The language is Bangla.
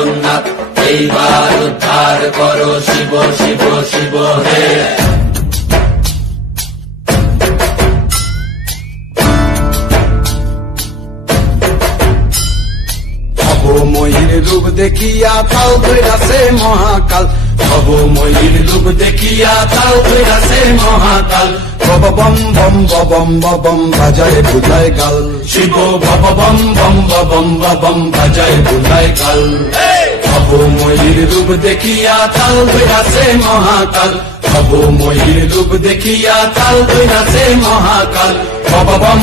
জগন্নাথ এইবার উদ্ধার করো শিব শিব শিব হে। ভবময়ীর রূপ দেখিয়া তাও ধৈরাছে মহাকাল, ভবময়ীর রূপ দেখিয়া তাও ধৈরাছে মহাকাল। বব বম বম বম বম বাজায় বুঝায় গাল, শিব ভব বম বম বম বম বাজায় বুলায় কাল। ভবময়ীর রূপ দেখিয়া তাও ধৈরাছে মহাকাল, ভবময়ীর রূপ দেখিয়া তাও ধৈরাছে মহাকাল। ভব বম